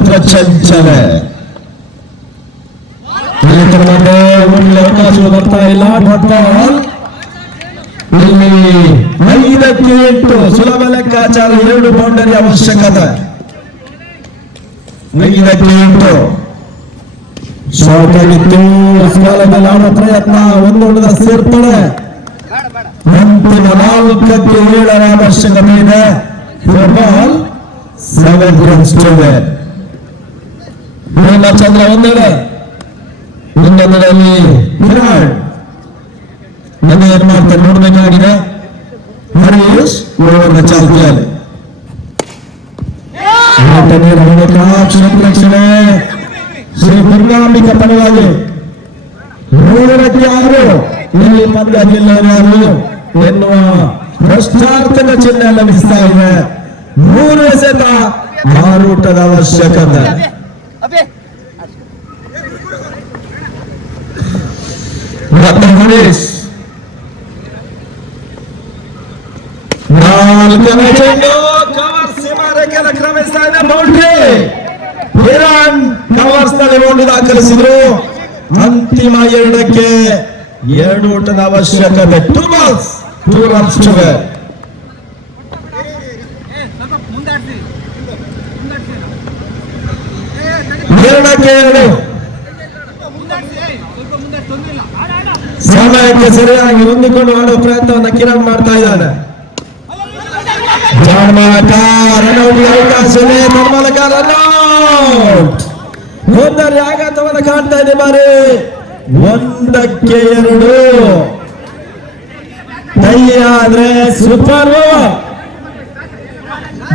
ಮಾತ್ರ ಚಂಚಲ. ಒಳ್ಳೆ ಅವಕಾಶ ಬರ್ತಾ ಇಲ್ಲ. ಇಲ್ಲಿ 5ಕ್ಕೆ 8 ಸುಲಭ ಲೆಕ್ಕಾಚಾರ. 2 ಬೌಂಡರಿ ಅವಶ್ಯಕತೆ. 5ಕ್ಕೆ 8 ಶಾರ್ಟ್ ಆಗಿತ್ತು. ಸ್ಥಳದಲ್ಲಿ ಆಡೋ ಪ್ರಯತ್ನ. ಒಂದು ಹೊಡೆದ ಸೇರ್ಪಡೆ. ಅಂತಿಮ 4ಕ್ಕೆ 7 ಅವಶ್ಯಕತೆ ಇದೆ. Ball 7 runs to win. ಚಂದ್ರ ಒಂದೆಡೆ, ಇನ್ನೊಂದರಲ್ಲಿ ವಿರಾಟ್. ಏನ್ ಮಾಡ್ತಾರೆ ನೋಡ್ಬೇಕಾಗಿದೆ. ಹರೀಶ್ ಓವರ್ನ ಚಾಲ್ತಿಯಲ್ಲಿ ಸಂರಕ್ಷಣೆ. ಶ್ರೀ ದುರ್ಗಾಂಬಿಕಾ ಪರವಾಗಿ 3ಕ್ಕೆ 6 ಇಲ್ಲಿ ಪಂದ್ಯ ಗೆಲ್ಲುವರು ಎನ್ನುವ ಪ್ರಶ್ನಾರ್ಥಕ ಚಿಹ್ನೆ ಲಭಿಸ್ತಾ ಇದೆ. 3 ಎಸೆತ 6 ಊಟದ ಅವಶ್ಯಕತೆ. ಹರೀಶ್ 4ನೇ ಚೆಂಡು ಕವರ್ ಸೀಮಾರೇಖೆಯನ್ನು ಕ್ರಮಿಸ್ತಾ ಇದೆ. ಬೌಂಡ್ರಿ. ವಿರಾಟ್ ಕವರ್ಸ್ ನಲ್ಲಿ ಬೌಂಡ್ರಿ ದಾಖಲಿಸಿದ್ರು. ಅಂತಿಮ 2ಕ್ಕೆ 2 ಊಟದ ಅವಶ್ಯಕತೆ. 2 balls 2 runs to win. 2ಕ್ಕೆ 2 ಸಮಯಕ್ಕೆ ಸರಿಯಾಗಿ ಹೊಂದಿಕೊಂಡು ಆಡುವ ಪ್ರಯತ್ನವನ್ನು ಕಿರಣ್ ಮಾಡ್ತಾ ಇದ್ದಾನೆ. ಒಂದರ ಆಘಾತವನ್ನು ಕಾಣ್ತಾ ಇದೆ. ಬಾರಿ 1ಕ್ಕೆ 2 ಆದ್ರೆ ಸೂಪರ್ ಓವರ್.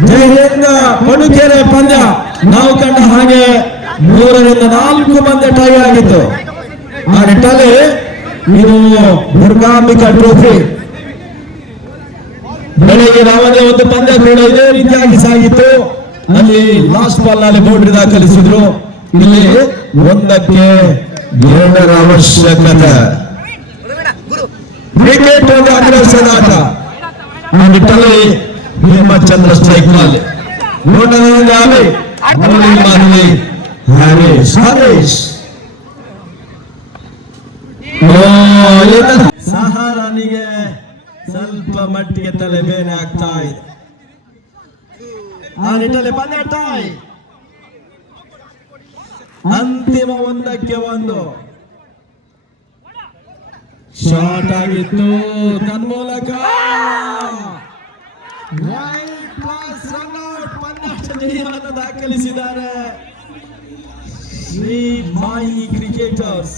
ಜಯಹಿಂದ ಮಡುಕೆರೆ ಪಂದ್ಯ ನಾವು ಕಂಡ ಹಾಗೆ 3ರಿಂದ 4 ಪಂದ್ಯ ಟೈ ಆಗಿತ್ತು. ಆ ನಿಟ್ಟಲ್ಲಿ ಇದು ದುರ್ಗಾಂಬಿಕಾ ಟ್ರೋಫಿ. ಬೆಳಗ್ಗೆ ನಾವೇ ಒಂದು ಪಂದ್ಯ ಕೂಡ ಇದೇ ರೀತಿಯಾಗಿ ಸಾಗಿತ್ತು. ಅಲ್ಲಿ ಲಾಸ್ಟ್ ಬಾಲ್ ನಲ್ಲಿ ಬೌಂಡ್ರಿ ದಾಖಲಿಸಿದ್ರು. ಇಲ್ಲಿ 1ಕ್ಕೆ 2 ಅವಶ್ಯಕತೆ. ವಿಕೆಟ್ ಒಂದು ಅಗ್ರಸದ ಆಟ. ಆ ನಿಟ್ಟಲ್ಲಿ ಹೇಮಚಂದ್ರ ಸ್ಟ್ರೈಕ್ ನಲ್ಲಿ ಹರೀಶ್ ಸಹಾರನಿಗೆ ಸ್ವಲ್ಪ ಮಟ್ಟಿಗೆ ತಲೆ ಬೇನೆ ಆಗ್ತಾ ಇದೆ. ಆ ನಿಟ್ಟಲ್ಲಿ ಪಂದ್ಯ ಟಾಯ್. ಅಂತಿಮ 1ಕ್ಕೆ 1 ಶಾರ್ಟ್ ಆಗಿತ್ತು. ತನ್ಮೂಲಕ ಪಂದ್ಯ ದಾಖಲಿಸಿದ್ದಾರೆ ಶ್ರೀ ಮಾಯಿ ಕ್ರಿಕೆಟರ್ಸ್.